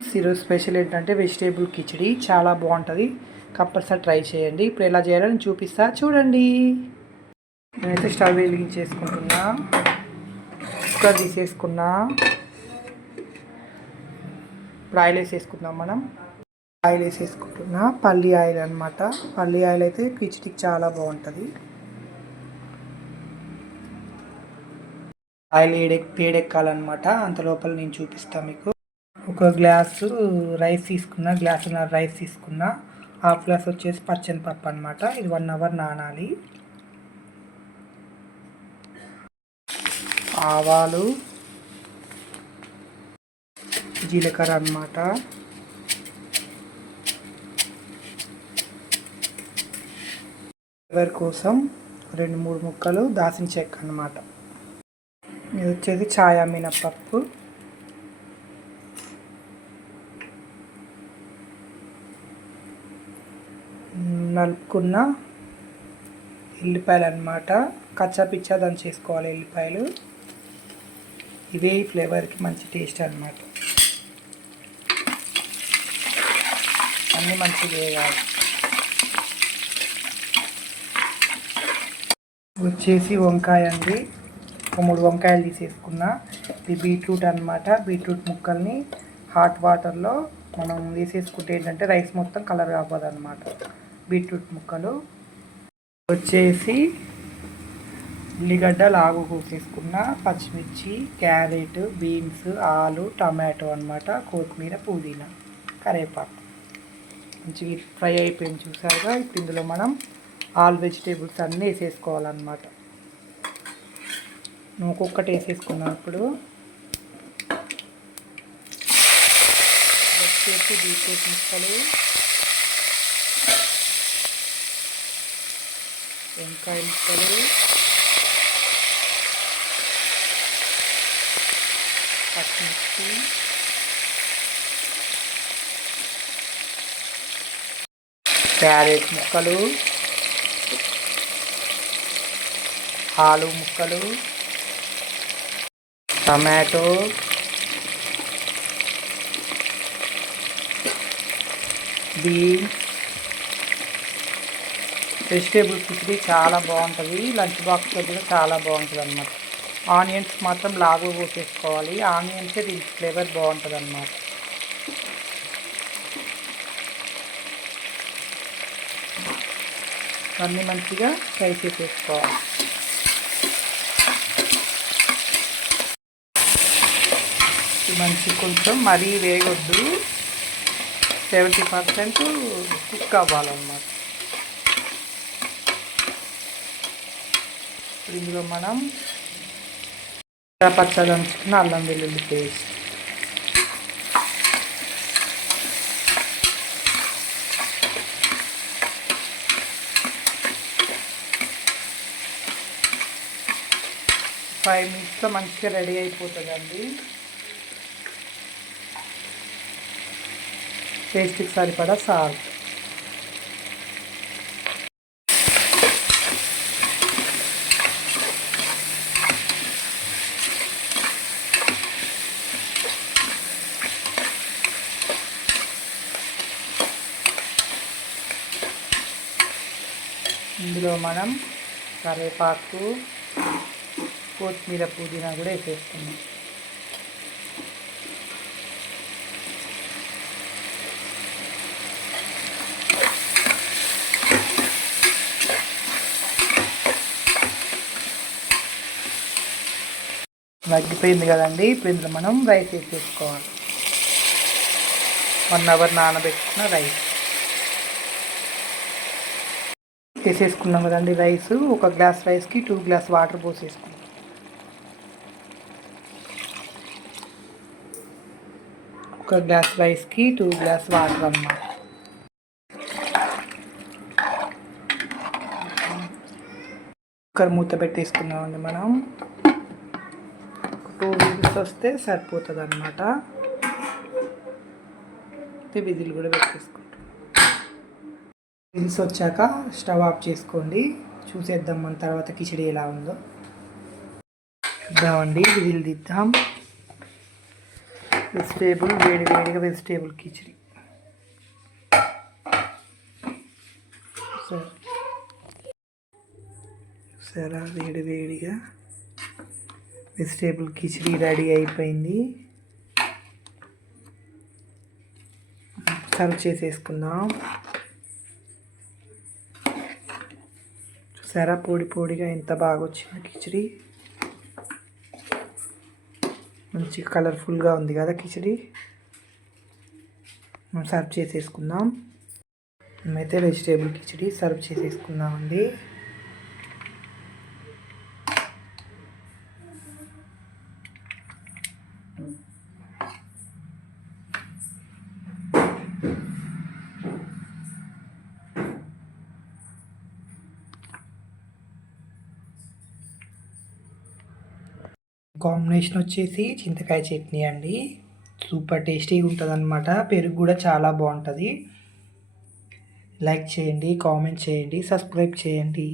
ఈరోజు స్పెషల్ ఏంటంటే వెజిటేబుల్ కిచిడి చాలా బాగుంటుంది. కంపల్సరీ ట్రై చేయండి. ఇప్పుడు ఎలా చేయాలో నేను చూపిస్తా, చూడండి. నేనైతే స్టవ్ వెలిగించేసుకుంటున్నా, కుక్కర్ తీసేసుకున్నా. ఇప్పుడు ఆయిల్ వేసేసుకుందాం. మనం ఆయిల్ వేసేసుకుంటున్నా, పల్లి ఆయిల్ అనమాట. పల్లి ఆయిల్ అయితే కిచిడికి చాలా బాగుంటుంది. ఆయిల్ వేడెక్కాలన్నమాట. అంత లోపల నేను చూపిస్తాను మీకు. ఒక గ్లాసు రైస్ తీసుకున్నా, గ్లాసున్నర రైస్ తీసుకున్నా. హాఫ్ గ్లాస్ వచ్చేసి పచ్చెనపప్పు అనమాట. ఇది 1 అవర్ నానాలి. ఆవాలు, జీలకర్ర అనమాట. ఫ్లేవర్ కోసం 2-3 ముక్కలు దాల్చిన చెక్క అనమాట. ఇది వచ్చేసి ఛాయా మినపప్పు. నలుపుకున్న ఎల్లిపాయలు అనమాట. కచ్చాపిచ్చా దాన్ని చేసుకోవాలి ఎల్లిపాయలు. ఇవే ఫ్లేవర్కి మంచి టేస్ట్ అనమాట. అన్నీ మంచిగా వేయాలి. వచ్చేసి వంకాయ అండి. 3 వంకాయలు తీసేసుకున్నా. ఇది బీట్రూట్ అనమాట. బీట్రూట్ ముక్కల్ని హాట్ వాటర్లో మనం వేసేసుకుంటే ఏంటంటే రైస్ మొత్తం కలర్ కావాలి అనమాట. బీట్రూట్ ముక్కలు వచ్చేసి ఉల్లిగడ్డ లాగు కోసేసుకున్న, పచ్చిమిర్చి, క్యారెట్, బీన్స్, ఆలు, టమాటో అనమాట. కొత్తిమీర, పుదీనా, కరివేపాకు మంచిగా ఫ్రై అయిపోయింది చూసారుగా. ఇప్పుడు ఇందులో మనం ఆల్ వెజిటేబుల్స్ అన్నీ వేసేసుకోవాలన్నమాట. ఒక్కొక్కటి వేసేసుకున్నాం. ఇప్పుడు వచ్చేసి బీట్రూట్ ముక్కలు, వంకాయ ముక్కలు, పచ్చిమిర్చి, క్యారెట్ ముక్కలు, ఆలు ముక్కలు, టమాటో, బీన్స్. వెజిటేబుల్ కిచిడి చాలా బాగుంటుంది. లంచ్ బాక్స్లో కూడా చాలా బాగుంటుంది అన్నమాట. ఆనియన్స్ మాత్రం లాగు పోసేసుకోవాలి. ఆనియన్సే దీనికి ఫ్లేవర్ బాగుంటుంది అన్నమాట. అన్నీ మంచిగా ఫ్రై చేసేసుకోవాలి. మంచి కొంచెం మరీ వేగొద్దు, 70% కుక్ అవ్వాలన్నమాట. ఇప్పుడు ఇందులో మనం పచ్చగా దంచుకున్న అల్లం వెల్లుల్లి పేస్ట్, ఫైవ్ మినిట్స్లో మంచిగా రెడీ అయిపోతుందండి. టేస్ట్కి సరిపడా సాల్ట్, ఇందులో మనం కరివేపాకు, కొత్తిమీర, పుదీనా కూడా వేసేస్తున్నాం. మగ్గిపోయింది కదండి. ఇప్పుడు ఇందులో మనం రైస్ వేసేసుకోవాలి. 1 అవర్ నానబెట్టుకున్న రైస్ వేసేసుకున్నాం కదండి. రైస్ ఒక గ్లాస్ రైస్కి 2 గ్లాస్ వాటర్ పోసేసుకున్నాం. ఒక గ్లాస్ రైస్కి 2 గ్లాస్ వాటర్ అన్నమాట. కుక్కర్ మూత పెట్టేసుకున్నామండి. మనం 2 విజిల్స్ వస్తే సరిపోతుంది అన్నమాట. విజిల్ కూడా పెట్టేసుకుంటాం. విజిల్స్ వచ్చాక స్టవ్ ఆఫ్ చేసుకోండి. చూసేద్దాం మన తర్వాత కిచిడి ఎలా ఉందో. ఇద్దామండి, విజిల్ తీద్దాం. వెజిటేబుల్ వేడిగా వెజిటేబుల్ కిచిడి. సరే వేడిగా వెజిటేబుల్ కిచిడి రెడీ అయిపోయింది. సర్వ్ చేసేసుకుందాం. చూసారా పొడిగా ఎంత బాగా వచ్చింది కిచిడి. మంచి కలర్ఫుల్గా ఉంది కదా కిచిడి. మనం సర్వ్ చేసేసుకుందాం. మేమైతే వెజిటేబుల్ కిచిడి సర్వ్ చేసేసుకుందామండి. కాంబినేషన్ వచ్చేసి చింతకాయ చట్నీ అండి. సూపర్ టేస్టీగా ఉంటుంది అన్నమాట. పెరుగు కూడా చాలా బాగుంటుంది. లైక్ చేయండి, కామెంట్ చేయండి, సబ్స్క్రైబ్ చేయండి.